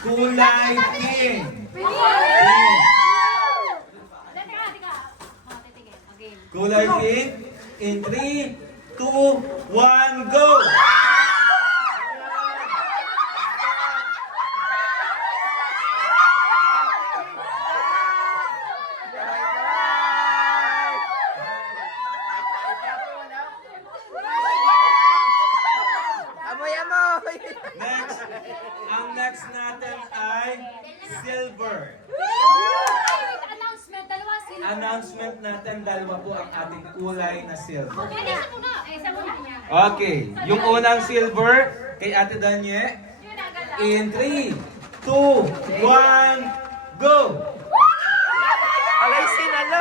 Kulay pink. Kulay pink. In 3, 2, 1, go! Next, ang next natin ay silver. Announcement natin, dalawa po ang ating kulay na silver. Okay, yung unang silver kay Ate Danye. In 3, 2, 1, go! Alay, sinalo!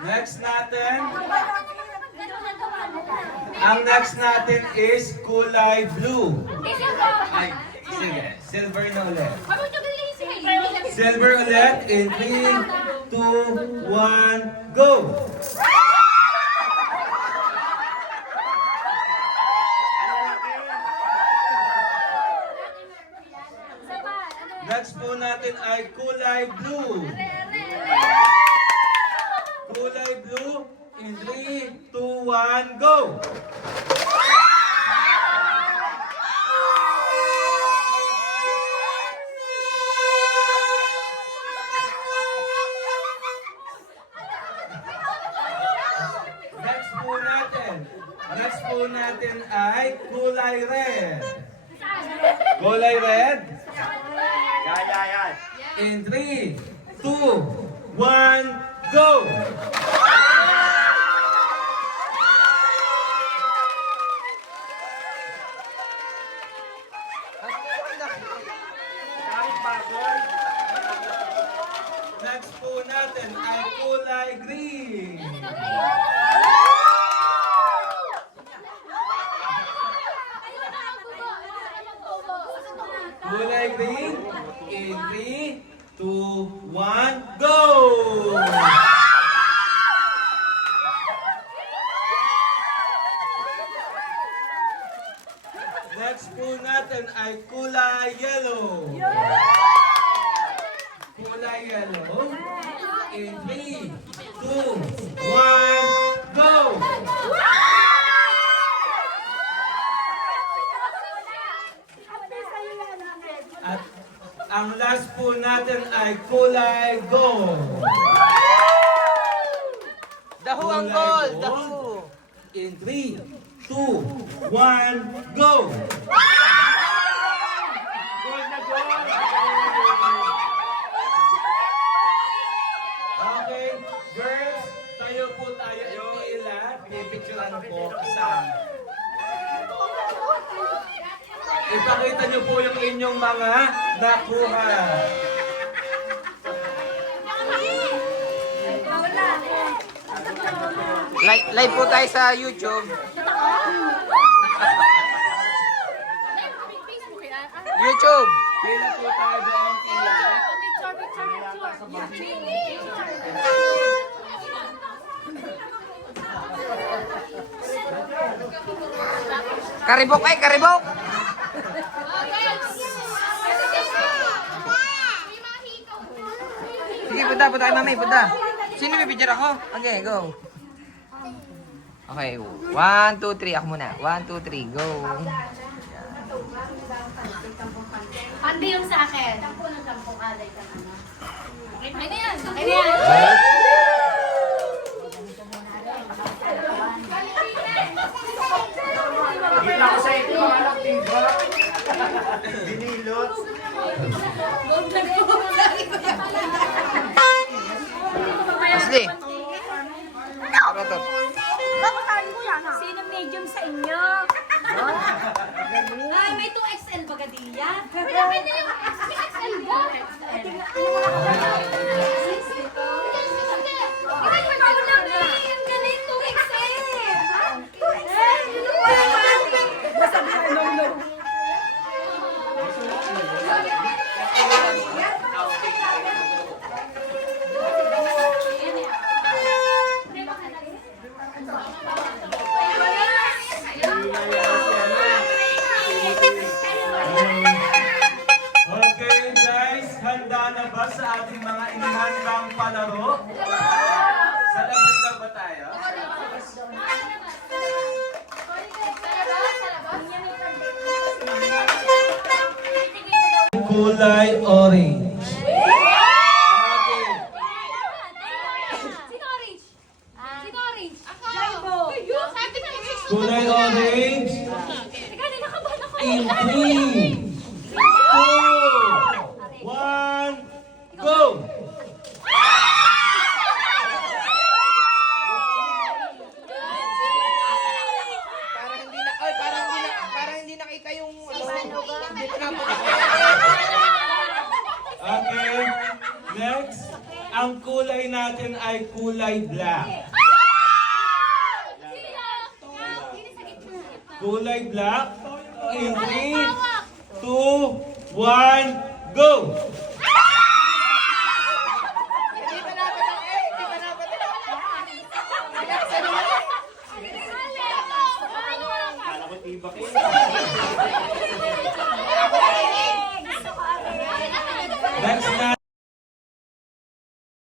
Next natin, ang next natin is kulay blue. Ay, sige, silver na ulit. Silver ulit in 3, 2, 1, go! Next po natin ay kulay blue. Kulay blue in 3, 2, 1, go! Next po natin ay kulay red. Kulay red. Yan. In 3, 2, 1, go! Next po natin ay kulay green. Kulay green. In 3, 2, 1, go! Next po natin ay kulay yellow. Kulay yellow. In 3, 2, 1, go! At ang last po natin ay kulay gold. Dahu ang Kulay gold! gold. Dahu! In 3, 2, 1, go! Gold na gold! Okay, girls, tayo po tayo ilan. Pipicturean po kasama. Ipakita niyo po yung inyong mga nakuha. Live po tayo sa YouTube. YouTube! Pila po tayo doon, pila. Karibok karibok! Sige, punta tayo mamay, punta. Sino may picture ako? Okay, go. Okay, 1, 2, 3. Ako muna. 1, 2, 3, go. Pandi yung sa akin. Sampo ng sampo kalay ka na. Okay na yan. Okay na yan. Gila ko sa ito, anak, tiba. Dinilot. Asli. Ano to? Sino medium sa inyo? Ay, may 2XL ba gadiya? Wala, pwede yung XL ba? Okay guys, handa na ba sa ating mga inihandang palaro? Sa labas na ba tayo? Kulay orange. Okay. Sino orange? Sino orange? Ako. Sabi na Kulay orange. Teka, nakabahan ako. In 3, 2, 1, go! Parang hindi nakita yung Okay. Next, ang kulay natin ay kulay black. Kulay black. In 3,